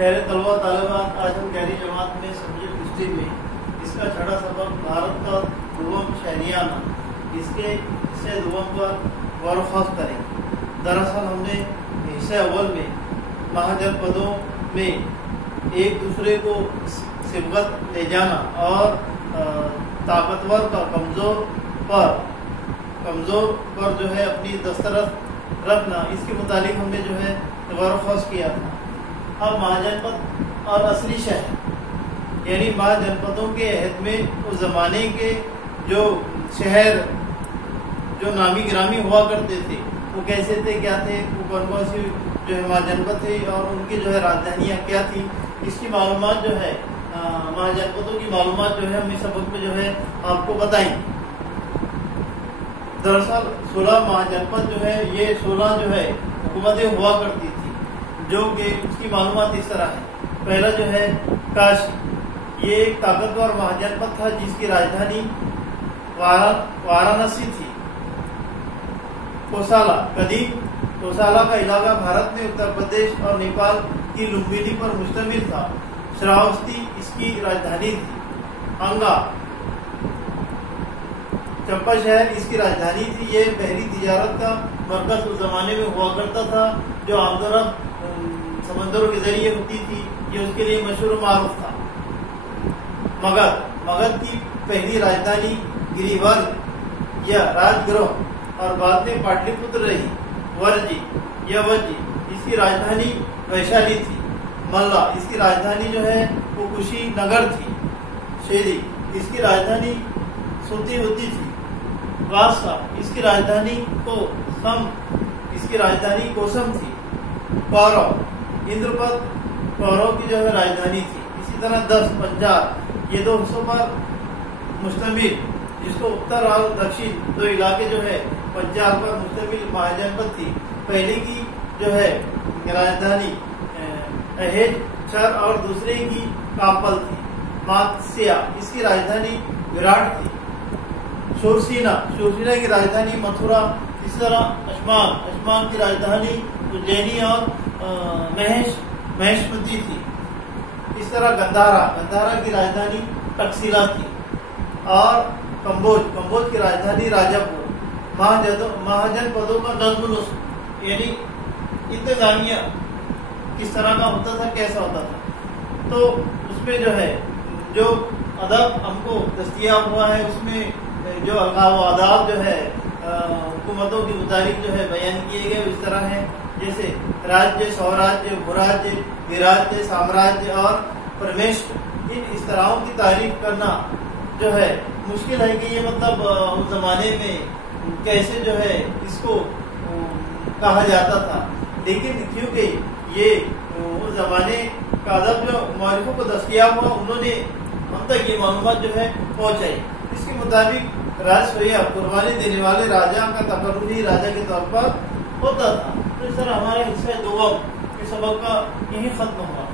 پیارے طلبہ طالبات، آج ہم 11ویں جماعت میں سبجیکٹ ہسٹری میں اس کا چھٹا سبق بھارت کا دوم شہریانہ اس کے حصے دوم پر غور و خوض کریں۔ دراصل ہم نے حصے اول میں مہاجن پدوں میں ایک دوسرے کو سبقت لے جانا اور طاقتور کا کمزور پر جو ہے اپنی دسترس رکھنا، اس کے متعلق ہم نے جو ہے غور و خوض کیا تھا۔ اب مہاجن پد اور اصلی شہر یعنی مہاجن پدوں کے عہد میں اس زمانے کے جو شہر جو نامی گرامی ہوا کرتے تھے وہ کیسے تھے، کیا تھے، وہ کون کون سی جو ہے مہاجن پد تھے اور ان کی جو ہے راجدھانیاں کیا تھی، اس کی معلومات جو ہے مہاجن پدوں کی معلومات جو ہے ہم اس سبق میں جو ہے آپ کو بتائیں۔ دراصل 16 مہاجن پد جو ہے یہ 16 جو ہے حکومتیں ہوا کرتی تھی، جو کہ اس کی معلومات اس طرح ہے۔ پہلا جو ہے کاشی، یہ ایک طاقتور مہاجن پد تھا جس کی راجدھانی وارانسی تھی۔ کوسالہ، قدیم کوسالہ کا علاقہ بھارت میں اتر پردیش اور نیپال کی لمبینی پر مشتمل تھا۔ شراوستی اس کی راجدھانی تھی۔ انگا، چمپا شہر اس کی راجدھانی تھی۔ یہ بحری تجارت کا مرکز اس زمانے میں ہوا کرتا تھا، جو آمد و رفت سمندروں کے ذریعے ہوتی تھی، یہ اس کے لیے مشہور و معروف تھا۔ مگدھ کی پہلی راجدھانی گری ورج یا راج گروہ اور بعد میں پاٹلی پتر رہی۔ ورجی یا وجی اس کی راجدھانی ویشالی تھی۔ ملا اس کی راجدھانی جو ہے وہ کشی نگر تھی۔ شیری اس کی راجدھانی سوتی ہوتی تھی۔ واسا اس کی راجدھانی کوسم تھی۔ کورو، اندرپد کورو کی جو ہے راجدھانی تھی۔ اسی طرح 10 پنجاب، یہ 2 حصوں پر مشتمل، جس کو اتر اور دکشن 2 علاقے جو ہے پنجاب پر مشتمل مہاجن پد تھی۔ پہلے کی جو ہے راجدھانی اہج چر اور دوسرے کی کامپل تھی۔ ماتسیا اس کی راجدھانی وراٹ تھی۔ شورسینا کی راجدھانی متھرا۔ اس طرح اشمان کی راجدھانی اجینی اور مہیشمتی تھی۔ اس طرح گندھارا کی راجدھانی تکسیلا تھی۔ اور کمبوج کی راجدھانی راجا پور۔ مہاجن پدوں کا نظم و نسق یعنی انتظامیہ کس طرح کا ہوتا تھا، کیسا ہوتا تھا، تو اس میں جو ہے جو ادب ہم کو دستیاب ہوا ہے، اس میں جو القاب و آداب جو ہے حکومتوں کے متعلق جو ہے بیان کیے گئے اس طرح ہے، جیسے راجیہ، سوراجیہ، بھوراجیہ، ویراجیہ، سامراجیہ اور پرمیشور۔ ان استراؤں کی تعریف کرنا جو ہے مشکل ہے کہ یہ مطلب اس زمانے میں کیسے جو ہے اس کو کہا جاتا تھا، لیکن کیونکہ یہ اس زمانے کا ادب جو مؤرخوں کو دستیاب ہوا، انہوں نے ہم تک یہ معلومات جو ہے پہنچائی۔ اس کے مطابق راج سویا قربانی دینے والے راجا کا تقرری راجا کے طور پر ہوتا تھا۔ تو اس طرح ہمارا حصہ دوم کے سبق کا یہی ختم ہوا۔